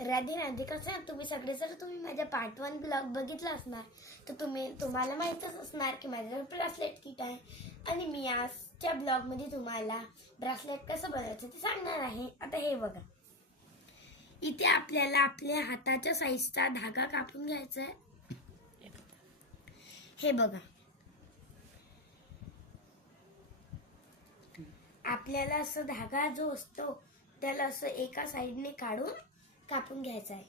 राधे राधे. कसं तुम्ही सगळे जर तुम्ही माझ्या पार्ट 1 ब्लॉग बघितला असणार तर तुम्हाला माहीतच असणार की माझ्याजवळ ब्रासलेट किट आहे आणि मी आजच्या ब्लॉगमध्ये तुम्हाला ब्रासलेट कसं बनवायचं ते सांगणार आहे. आता हे बघा, इथे आपल्याला आपल्या हाताच्या साईजचा धागा कापून घ्यायचा आहे. हे बघा, आपल्याला असं धागा जो असतो त्याला असं एका साईडने काढून कापून घ्यायचा आहे.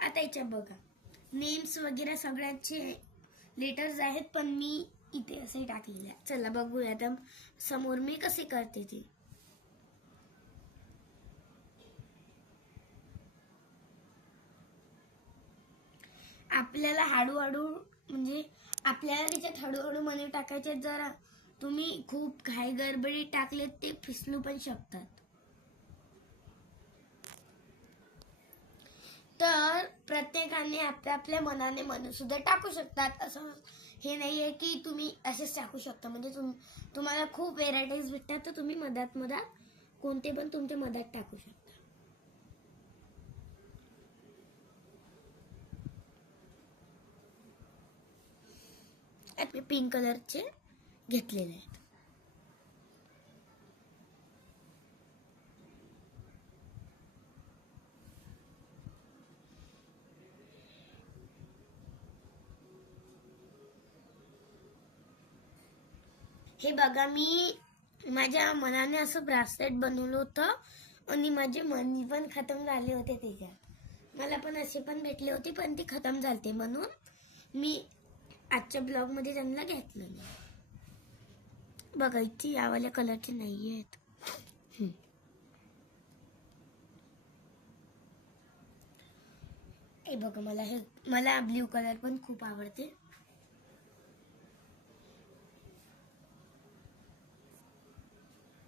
आता याच्या बघा, नेम्स वगैरे सगळ्यांचे लेटर्स आहेत, पण मी इथे असे टाकलेले आहे. चला बघूया आता समोर मी कसे करते ते. आपल्याला हळूहळू म्हणजे आपल्याला त्याच्यात हळूहळू मणी टाकायचे. जर तुम्ही खूप घाई गडबडीत टाकले ते फिसलू पण शकतात. तर प्रत्येकाने आपल्या मनाने मनी सुद्धा टाकू शकतात. असं हे नाहीये की तुम्ही असेच टाकू शकता. म्हणजे तुम्हाला खूप व्हेरायटीज भेटतात, तर तुम्ही मधात कोणते पण तुमच्या मधात टाकू शकता. मी पिंक कलरचे घेतलेले आहेत. हे बघा, मी माझ्या मनाने असं ब्रासलेट बनवलं होतं आणि माझे मनी पण खतम झाले होते. त्याच्यात मला पण असे पण भेटले होते, पण ते खतम झाले म्हणून मी आजच्या ब्लॉग मध्ये त्यांना घेतलं नाही. बघा, इथे यावाल्या कलरचे नाही आहेत. हे बघा, मला ब्ल्यू कलर पण खूप आवडते.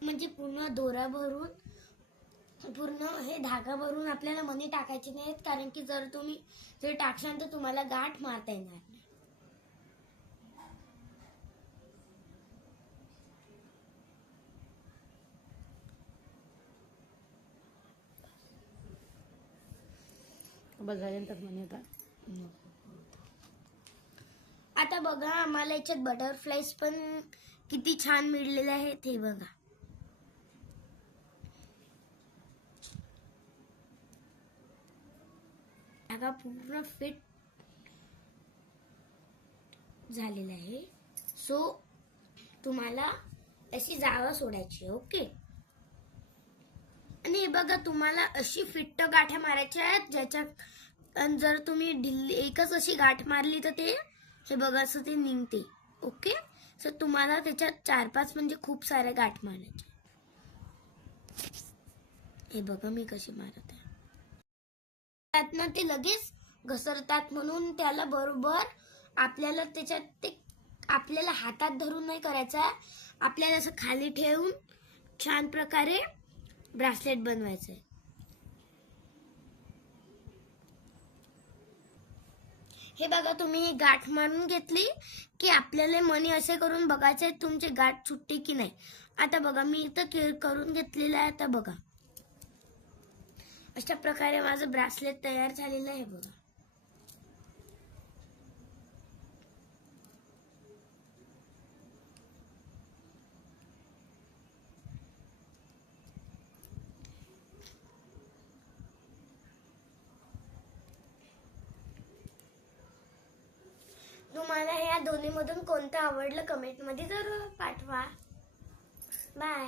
म्हणजे पूर्ण दोरा भरून पूर्ण हे धागा भरून आपल्याला मनी टाकायचे नाहीत, कारण की जर तुम्ही टाकशाल तर तुम्हाला गाठ मारता येणार नाही. आता बघा, आम्हाला याच्यात बटरफ्लाईज पण किती छान मिळलेले आहेत. हे बघा, धागा पूर्ण फिट झालेला आहे. सो तुम्हाला अशी जागा सोडायची. ओके. आणि हे बघा, तुम्हाला अशी फिट्ट गाठ्या मारायच्या आहेत ज्याच्यात जर तुम्ही ढिल्ली एकच अशी गाठ मारली तर ते हे बघा असं ते निघते. ओके. सो तुम्हाला त्याच्यात 4-5 म्हणजे खूप साऱ्या गाठ मारायच्या. हे बघा मी कशी मारत आहे. त्यातनं ते लगेच घसरतात, म्हणून त्याला बरोबर आपल्याला त्याच्यात ते आपल्याला हातात धरून नाही करायचा, आपल्याला असं खाली ठेवून छान प्रकारे ब्रासलेट बनवायचं आहे. हे बघा, तुम्ही गाठ मारून घेतली की आपल्याला मनी असे करून बघायचे तुमची गाठ सुटते की नाही. आता बघा, मी इथं करून घेतलेलं आहे. आता बघा, अशा प्रकारे माझं ब्रासलेट तयार झालेलं आहे. बघा, तुम्हाला ह्या दोन्हीमधून कोणतं आवडलं कमेंटमध्ये जरूर पाठवा. बाय.